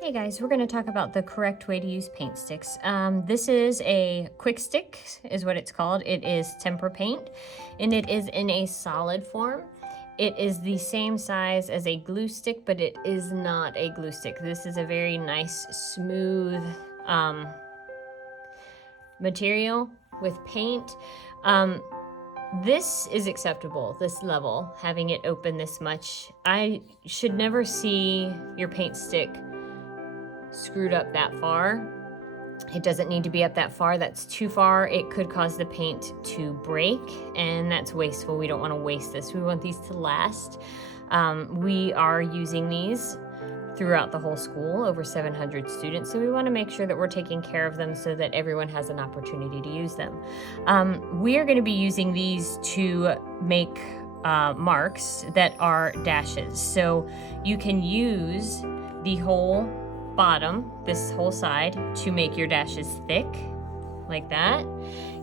Hey guys, we're going to talk about the correct way to use paint sticks. This is a quick stick, is what it's called. It is tempera paint, and it is in a solid form. It is the same size as a glue stick, but it is not a glue stick. This is a very nice, smooth material with paint. This is acceptable, this level, having it open this much. I should never see your paint stick screwed up that far. It doesn't need to be up that far. That's too far. It could cause the paint to break, and that's wasteful. We don't want to waste this. We want these to last. We are using these throughout the whole school, over 700 students, so we want to make sure that we're taking care of them so that everyone has an opportunity to use them. We are going to be using these to make marks that are dashes. So you can use the whole bottom, this whole side, to make your dashes thick, like that.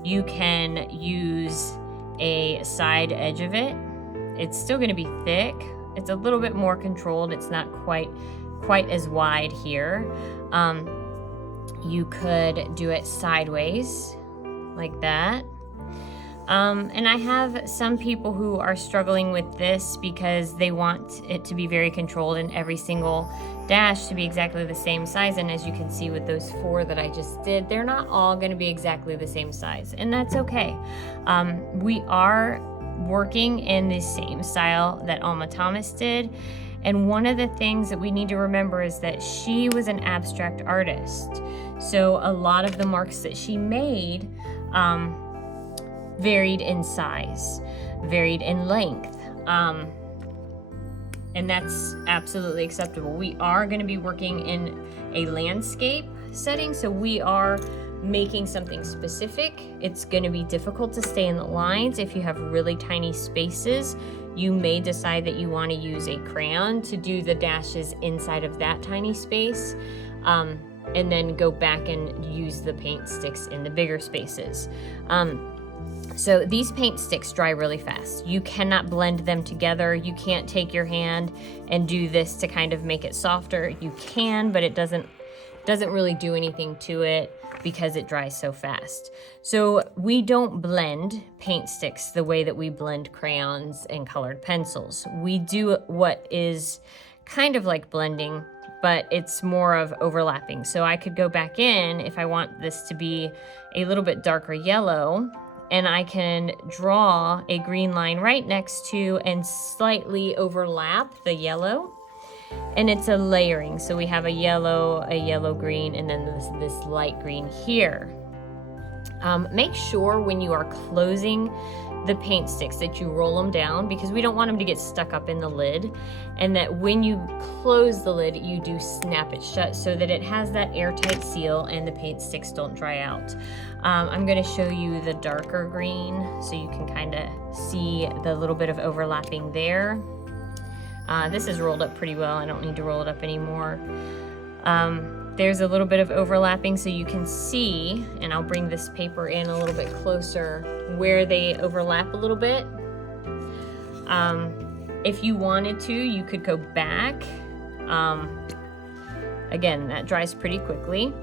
You can use a side edge of it. It's still going to be thick. It's a little bit more controlled. It's not quite as wide here. You could do it sideways, like that. And I have some people who are struggling with this because they want it to be very controlled and every single dash to be exactly the same size. And as you can see with those 4 that I just did, they're not all going to be exactly the same size, and that's okay. We are working in the same style that Alma Thomas did. And one of the things that we need to remember is that she was an abstract artist. So a lot of the marks that she made varied in size, varied in length. And that's absolutely acceptable. We are going to be working in a landscape setting, so we are making something specific. It's going to be difficult to stay in the lines. If you have really tiny spaces, you may decide that you want to use a crayon to do the dashes inside of that tiny space, and then go back and use the paint sticks in the bigger spaces. So these paint sticks dry really fast. You cannot blend them together. You can't take your hand and do this to kind of make it softer. You can, but it doesn't really do anything to it because it dries so fast. So we don't blend paint sticks the way that we blend crayons and colored pencils. We do what is kind of like blending, but it's more of overlapping. So I could go back in if I want this to be a little bit darker yellow, and I can draw a green line right next to and slightly overlap the yellow. And it's a layering. So we have a yellow, green, and then this light green here. Make sure when you are closing the paint sticks that you roll them down, because we don't want them to get stuck up in the lid, and that when you close the lid, you do snap it shut so that it has that airtight seal and the paint sticks don't dry out. I'm going to show you the darker green so you can kind of see the little bit of overlapping there. This is rolled up pretty well. I don't need to roll it up anymore. There's a little bit of overlapping so you can see, and I'll bring this paper in a little bit closer, where they overlap a little bit. If you wanted to, you could go back. Again, that dries pretty quickly.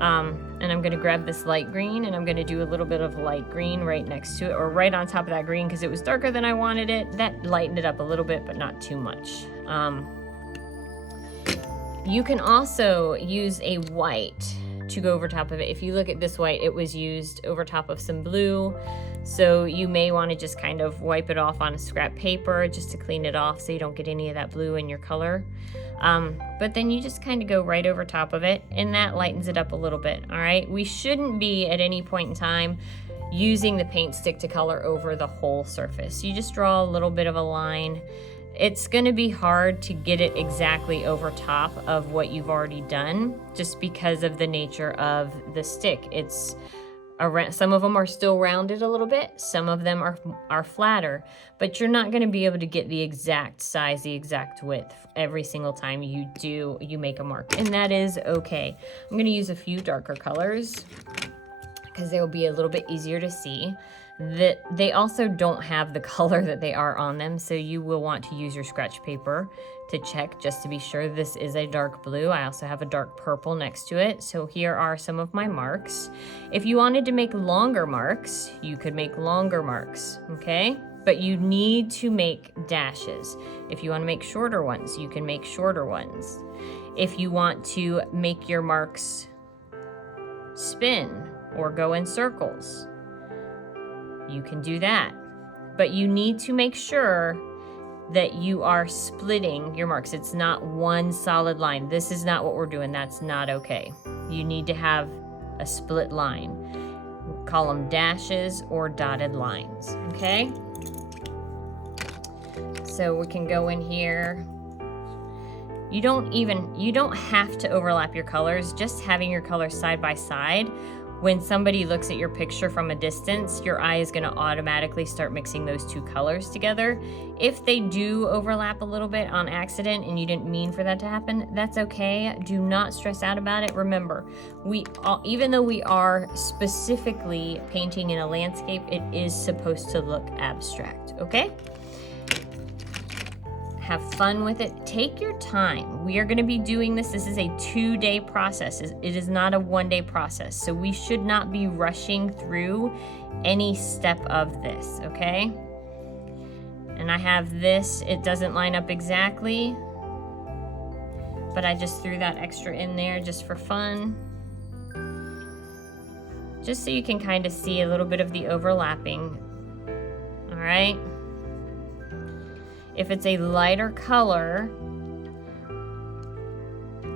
And I'm gonna grab this light green, and I'm gonna do a little bit of light green right next to it, or right on top of that green, because it was darker than I wanted it. That lightened it up a little bit, but not too much. You can also use a white to go over top of it. If you look at this white, it was used over top of some blue. So you may want to just kind of wipe it off on a scrap paper just to clean it off so you don't get any of that blue in your color. But then you just kind of go right over top of it, and that lightens it up a little bit. All right, we shouldn't be at any point in time using the paint stick to color over the whole surface. You just draw a little bit of a line. It's going to be hard to get it exactly over top of what you've already done, just because of the nature of the stick. It's some of them are still rounded a little bit, some of them are flatter, but you're not going to be able to get the exact size, the exact width every single time you make a mark, and that is okay. I'm going to use a few darker colors because they will be a little bit easier to see. They also don't have the color that they are on them, so you will want to use your scratch paper to check just to be sure. This is a dark blue. I also have a dark purple next to it. So here are some of my marks. If you wanted to make longer marks, you could make longer marks, okay? But you need to make dashes. If you want to make shorter ones, you can make shorter ones. If you want to make your marks spin or go in circles, you can do that. But you need to make sure that you are splitting your marks. It's not one solid line. This is not what we're doing. That's not okay. You need to have a split line. We'll call them dashes or dotted lines, okay? So we can go in here. You don't have to overlap your colors. Just having your colors side by side, when somebody looks at your picture from a distance, your eye is going to automatically start mixing those two colors together. If they do overlap a little bit on accident and you didn't mean for that to happen, that's okay. Do not stress out about it. Remember, even though we are specifically painting in a landscape, it is supposed to look abstract, okay? Have fun with it. Take your time. We are going to be doing this. This is a 2-day process. It is not a 1-day process. So we should not be rushing through any step of this, okay? And I have this. It doesn't line up exactly, but I just threw that extra in there just for fun. Just so you can kind of see a little bit of the overlapping. All right? If it's a lighter color,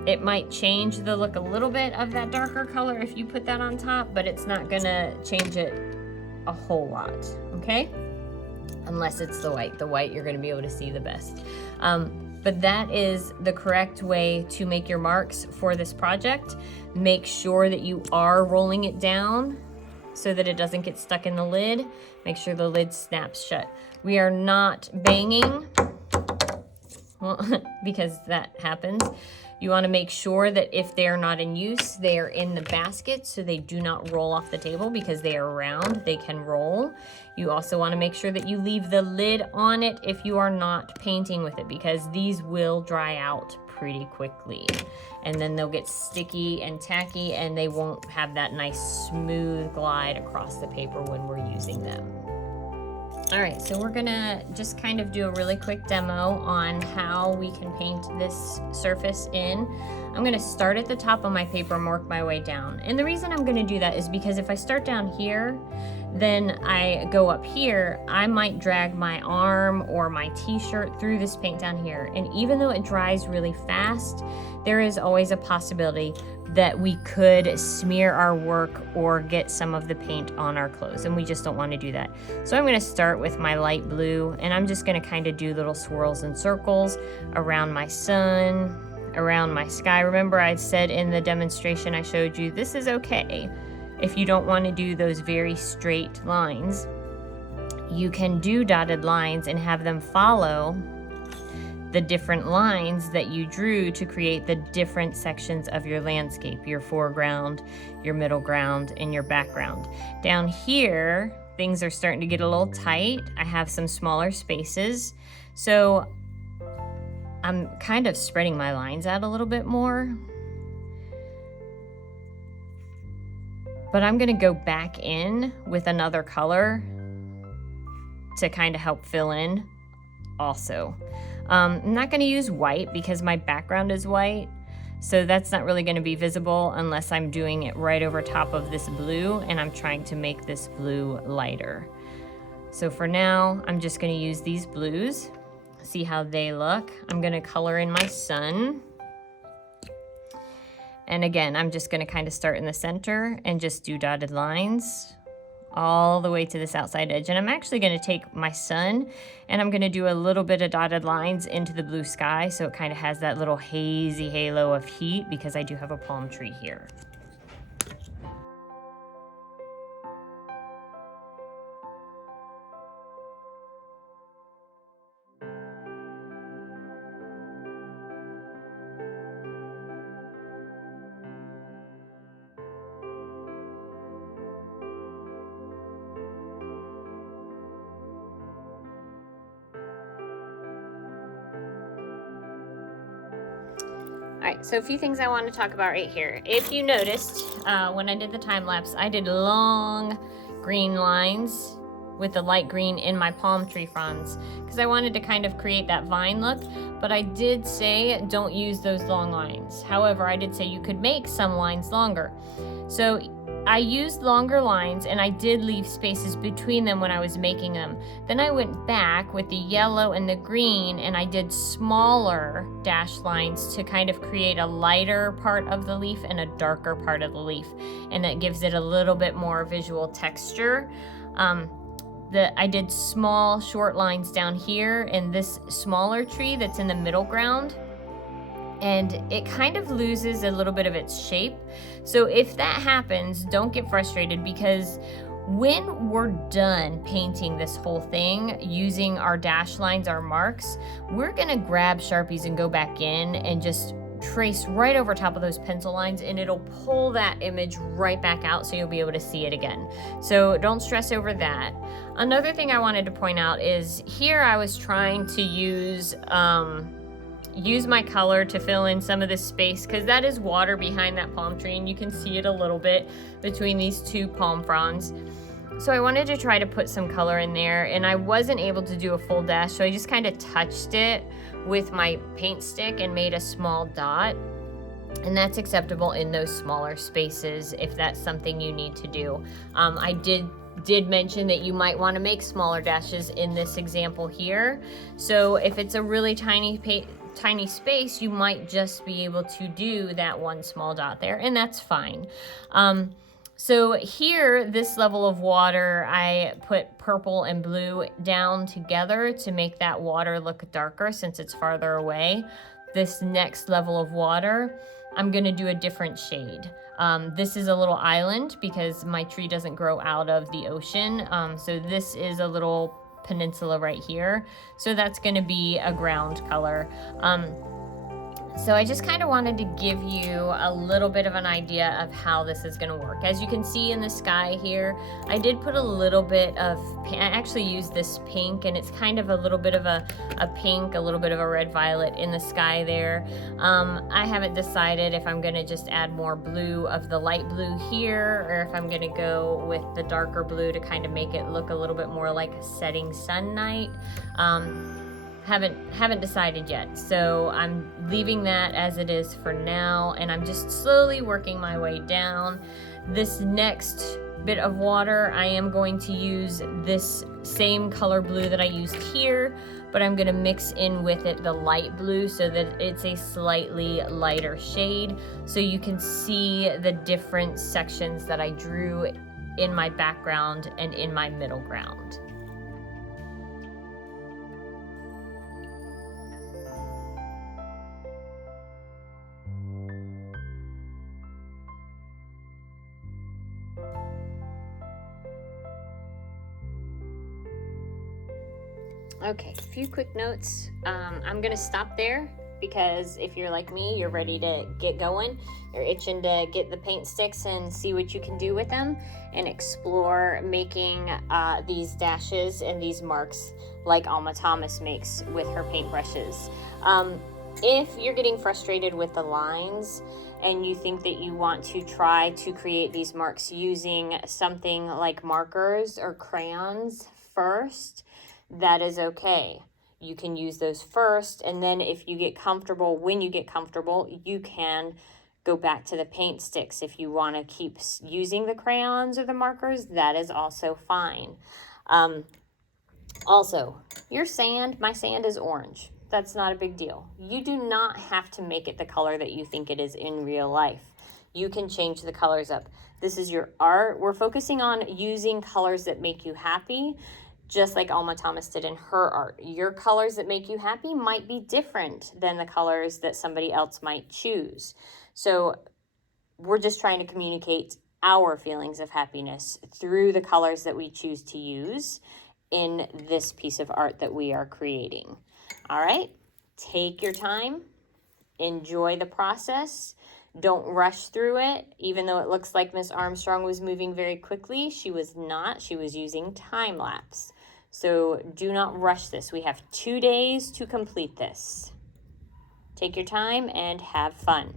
it might change the look a little bit of that darker color if you put that on top, but it's not gonna change it a whole lot, okay? Unless it's the white. The white you're gonna be able to see the best. But that is the correct way to make your marks for this project. Make sure that you are rolling it down so that it doesn't get stuck in the lid. Make sure the lid snaps shut. We are not banging, well, because that happens. You want to make sure that if they are not in use, they are in the basket so they do not roll off the table because they are round, they can roll. You also want to make sure that you leave the lid on it if you are not painting with it, because these will dry out pretty quickly. And then they'll get sticky and tacky and they won't have that nice smooth glide across the paper when we're using them. All right, so we're gonna just kind of do a really quick demo on how we can paint this surface in. I'm gonna start at the top of my paper and work my way down. And the reason I'm gonna do that is because if I start down here, then I go up here, I might drag my arm or my t-shirt through this paint down here. And even though it dries really fast, there is always a possibility that we could smear our work or get some of the paint on our clothes, and we just don't want to do that. So I'm going to start with my light blue, and I'm just going to kind of do little swirls and circles around my sun, around my sky. Remember, I said in the demonstration I showed you, this is okay. If you don't want to do those very straight lines, you can do dotted lines and have them follow the different lines that you drew to create the different sections of your landscape, your foreground, your middle ground, and your background. Down here, things are starting to get a little tight. I have some smaller spaces, so I'm kind of spreading my lines out a little bit more. But I'm gonna go back in with another color to kind of help fill in also. I'm not going to use white because my background is white, so that's not really going to be visible unless I'm doing it right over top of this blue and I'm trying to make this blue lighter. So for now, I'm just going to use these blues, see how they look. I'm going to color in my sun. And again, I'm just going to kind of start in the center and just do dotted lines all the way to this outside edge. And I'm actually going to take my sun and I'm going to do a little bit of dotted lines into the blue sky so it kind of has that little hazy halo of heat because I do have a palm tree here. right, so a few things I want to talk about right here. If you noticed, when I did the time lapse, I did long green lines with the light green in my palm tree fronds because I wanted to kind of create that vine look, but I did say don't use those long lines. However, I did say you could make some lines longer. So I used longer lines and I did leave spaces between them when I was making them. Then I went back with the yellow and the green and I did smaller dash lines to kind of create a lighter part of the leaf and a darker part of the leaf. And that gives it a little bit more visual texture. I did small short lines down here in this smaller tree that's in the middle ground, and it kind of loses a little bit of its shape. So if that happens, don't get frustrated, because when we're done painting this whole thing using our dash lines, our marks, we're gonna grab Sharpies and go back in and just trace right over top of those pencil lines, and it'll pull that image right back out so you'll be able to see it again. So don't stress over that. Another thing I wanted to point out is here I was trying to use my color to fill in some of this space, because that is water behind that palm tree and you can see it a little bit between these two palm fronds. So I wanted to try to put some color in there, and I wasn't able to do a full dash, so I just kind of touched it with my paint stick and made a small dot. And that's acceptable in those smaller spaces if that's something you need to do. I did mention that you might want to make smaller dashes in this example here. So if it's a really tiny space, you might just be able to do that one small dot there, and that's fine. So here, this level of water, I put purple and blue down together to make that water look darker since it's farther away. This next level of water, I'm gonna do a different shade. This is a little island because my tree doesn't grow out of the ocean. So this is a little peninsula right here. So that's gonna be a ground color. So I just kind of wanted to give you a little bit of an idea of how this is going to work. As you can see in the sky here, I did put a little bit of, I actually used this pink, and it's kind of a little bit of a pink, a little bit of a red violet in the sky there. I haven't decided if I'm going to just add more blue of the light blue here, or if I'm going to go with the darker blue to kind of make it look a little bit more like a setting sun night. Haven't decided yet, so I'm leaving that as it is for now, and I'm just slowly working my way down. This next bit of water, I am going to use this same color blue that I used here, but I'm going to mix in with it the light blue so that it's a slightly lighter shade, so you can see the different sections that I drew in my background and in my middle ground. Okay, a few quick notes. I'm gonna stop there because if you're like me, you're ready to get going. You're itching to get the paint sticks and see what you can do with them and explore making these dashes and these marks like Alma Thomas makes with her paintbrushes. If you're getting frustrated with the lines and you think that you want to try to create these marks using something like markers or crayons first, that is okay. You can use those first, and then if you get comfortable, when you get comfortable, you can go back to the paint sticks. If you want to keep using the crayons or the markers, that is also fine. Also, your sand, my sand is orange. That's not a big deal. You do not have to make it the color that you think it is in real life. You can change the colors up. This is your art. We're focusing on using colors that make you happy, just like Alma Thomas did in her art. Your colors that make you happy might be different than the colors that somebody else might choose. So we're just trying to communicate our feelings of happiness through the colors that we choose to use in this piece of art that we are creating. All right, take your time, enjoy the process. Don't rush through it. Even though it looks like Miss Armstrong was moving very quickly, she was not. She was using time lapse. So do not rush this. We have 2 days to complete this. Take your time and have fun.